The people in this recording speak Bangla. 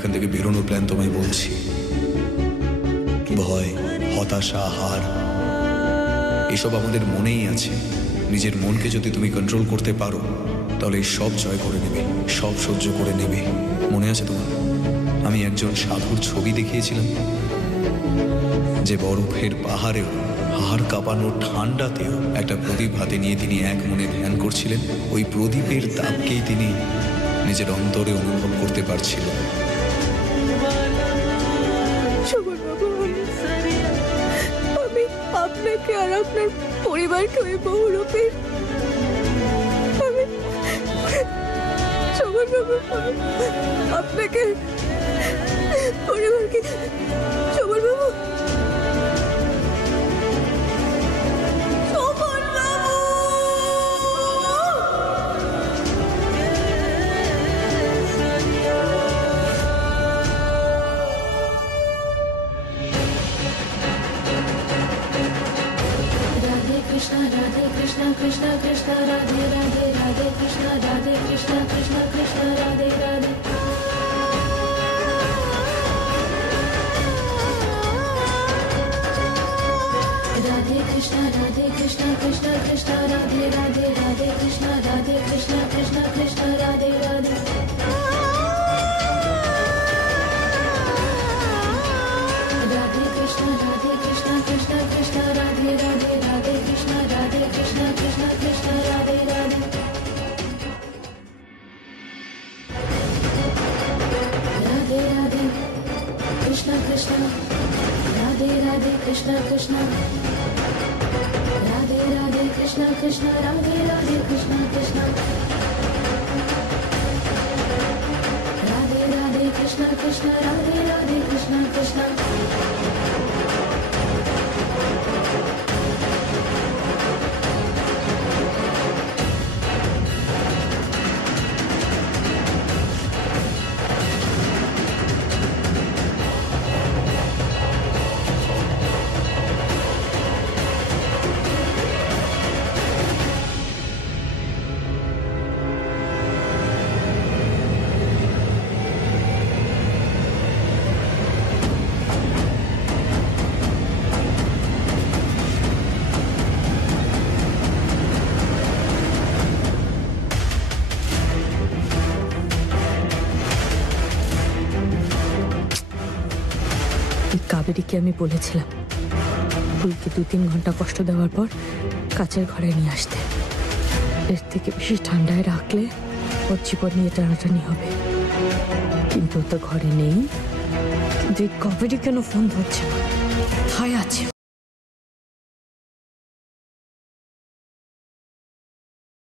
এখান থেকে বেরোনোর প্ল্যান তোমায় বলছি। ভয়, হতাশা, হার এসব আমাদের মনেই আছে। নিজের মনকে যদি তুমি কন্ট্রোল করতে পারো তাহলে সব জয় করে নেবে, সব সহ্য করে নেবে। মনে আছে তোমার আমি একজন সাধুর ছবি দেখিয়েছিলাম, যে বরফের পাহাড়েও হাড় কাঁপানো ঠান্ডাতেও একটা প্রদীপ হাতে নিয়ে তিনি এক মনে ধ্যান করছিলেন। ওই প্রদীপের তাপকেই তিনি নিজের অন্তরে অনুভব করতে পারছিলেন। আমি আপনাকে আর আপনার পরিবারকে ওই বহুরূপের আপনাকে পরিবারকে শোভনবাবু Radhe Krishna Krishna Krishna Radhe Radhe Radhe Krishna Radhe Krishna Krishna Krishna Radhe Radhe Radhe Krishna Krishna Krishna Radhe Radhe Radhe Krishna Radhe Krishna Krishna Krishna Radhe Radhe Radhe Krishna Krishna Krishna Radhe Radhe Radhe Krishna Radhe Krishna Krishna Krishna Radhe Radhe Radhe Radhe Krishna Krishna Radhe Radhe Krishna Krishna Radhe Radhe Krishna Krishna Radhe Radhe Krishna Krishna Radhe Radhe Krishna Krishna Radhe Radhe Krishna Krishna কাবেরীকে আমি বলেছিলাম ফুলকে 2-3 ঘন্টা কষ্ট দেওয়ার পর কাচের ঘরে নিয়ে আসতে। এর থেকে বেশি ঠান্ডায় রাখলে ওর জীবন নিয়ে টানাটানি হবে। কিন্তু ও তো ঘরে নেই। কিন্তু এই কাবেরী কেন ফোন ধরছে না? কোথায় আছে?